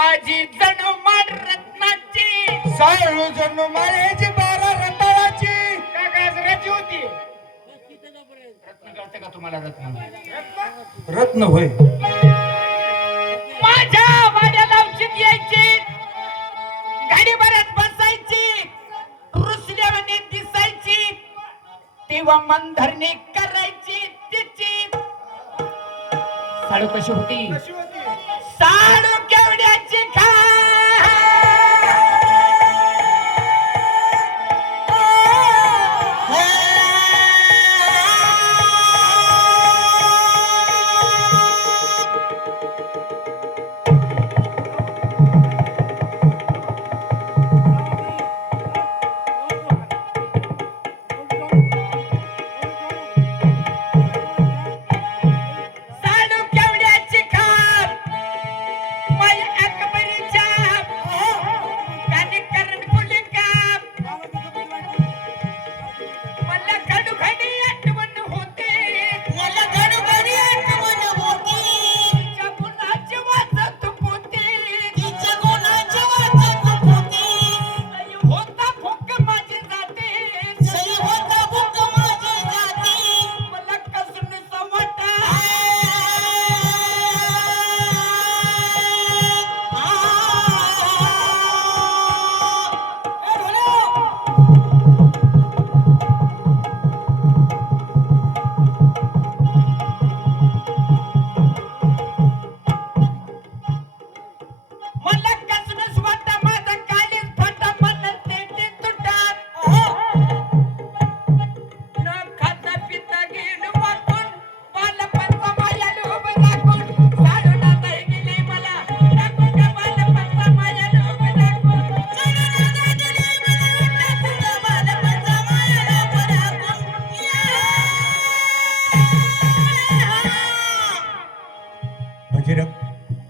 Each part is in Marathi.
माझी जणू माड रत्नाची साळू जणू माळ्याची 12 रताळाची काकाच रची होती रत्न कळते का तुम्हाला रत्न रत्न होय माझ्या वाड्याला औषध यायची गाडी बऱ्याच बसायची रुसल्याने दिसायची तेव्हा मनधरणी करायची तिची साडू कशी होती साडू केवड्याची खा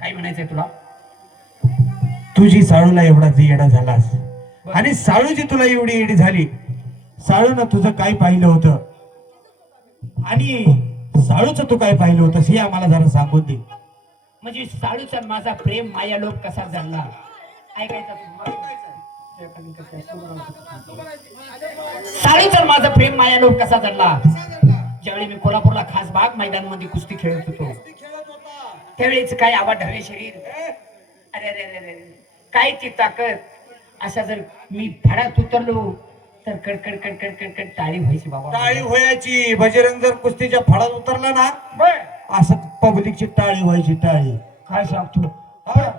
काय म्हणायचंय तुला तुझी साळूला एवढा येडा झालास आणि साळूची तुला एवढी येडी झाली साळूनं तुझं काय पाहिलं होतं आणि साळूचं तू काय पाहिलं होतंस हे आम्हाला जरा सांगून दे म्हणजे साळूचा माझा प्रेम माया लोक कसा झाला ऐकायचा साळूचा माझा प्रेम माया लोक कसा झाला ज्यावेळी मी कोल्हापूरला खास बाग मैदान मध्ये कुस्ती खेळत होतो त्यावेळीच काय आवाज हवे शरीर अरे अरे अरे अरे काय ती ताकद असा जर मी फडात उतरलो तर कडकड कडकड कडकड टाळी व्हायची बाबा टाळी व्हायची बजरंग जर कुस्तीच्या फडात उतरला ना असं पब्लिकची टाळी व्हायची टाळी काय सांगतो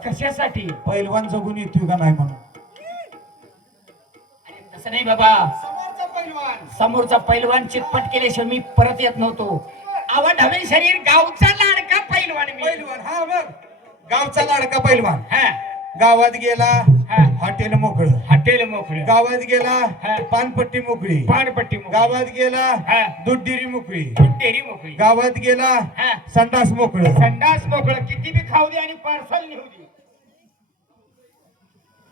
कशासाठी पैलवान जगून येतोय का नाही म्हणून तसं नाही बाबा समोरचा पैलवान चितपट केल्याशिवाय मी परत येत नव्हतो आवड हवे शरीर गावचा लाडका पैलवान पैलवान हा बघ गावचा लाडका पैलवान हा गावात गेला हॉटेल मोकळ हॉटेल मोकळं गावात गेला पानपट्टी मोकळी पानपट्टी गावात गेला दूध डेअरी मोकळी डेअरी मोकळी गावात गेला संडास मोकळ संडास मोकळं किती बी खाऊ दे आणि पार्सल नेऊ दे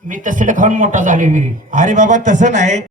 मी तसलं खाऊन मोठा झाले अरे बाबा तसं नाही